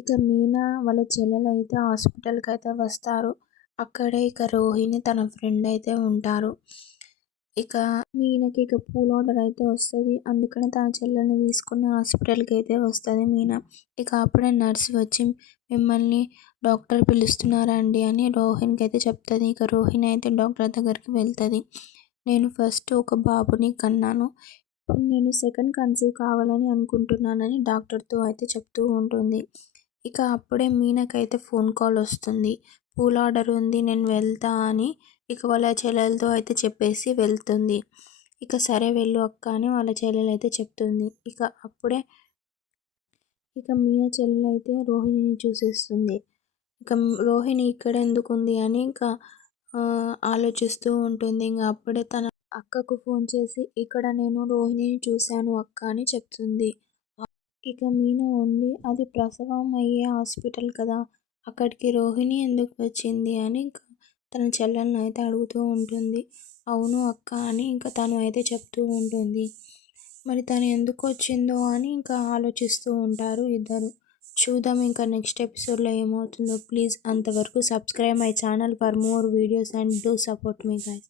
ఇక మీనా వాళ్ళ చెల్లెలైతే హాస్పిటల్‌కైతే వస్తారు. అక్కడే ఇక రోహిణి తన ఫ్రెండ్ అయితే ఉంటారు. ఇక మీనాకి పూల్ ఆర్డర్ అయితే వస్తది. అందుకని తన చెల్లెల్ని తీసుకొని హాస్పిటల్‌కైతే వస్తది మీనా. ఇక అప్పుడే నర్స్ వచ్చి మిమ్మల్ని డాక్టర్ పిలుస్తున్నారండి అని రోహిణికైతే చెప్తది. ఇక రోహిణి అయితే డాక్టర్ దగ్గరికి వెళ్తది. నేను ఫస్ట్ ఒక బాబుని కన్నాను. ఇప్పుడు నేను సెకండ్ కన్సీవ్ కావాలని అనుకుంటున్నానని డాక్టర్‌తో అయితే చెప్తూ ఉంటుంది. ఇక అప్పుడే మీనాకైతే ఫోన్ కాల్ వస్తుంది. పూల్ ఆర్డర్ ఉంది నేను వెళ్తా అని ఇక వాళ్ళ చెల్లెలతో అయితే చెప్పేసి వెళ్తుంది. ఇక సరే వెళ్ళు అక్క అని వాళ్ళ చెల్లెలైతే చెప్తుంది. ఇక అప్పుడే మీనా చెల్లెలైతే రోహిణిని చూసేస్తుంది. ఇక రోహిణి ఇక్కడ ఎందుకుంది అని ఆలోచిస్తూ ఉంటుంది. ఇంక అప్పుడే తన అక్కకు ఫోన్ చేసి ఇక్కడ నేను రోహిణిని చూశాను అక్క అని చెప్తుంది. ఇక మీనా ఉండి అది ప్రసవం అయ్యే హాస్పిటల్ కదా, అక్కడికి రోహిణి ఎందుకు వచ్చింది అని తన చెల్లెల్ని అయితే అడుగుతూ ఉంటుంది. అవును అక్క అని తను అయితే చెప్తూ ఉంటుంది. మరి తను ఎందుకు వచ్చిందో అని ఆలోచిస్తూ ఉంటారు ఇద్దరు. చూద్దాం నెక్స్ట్ ఎపిసోడ్లో ఏమవుతుందో. ప్లీజ్ అంతవరకు subscribe my channel for more videos and do support me guys.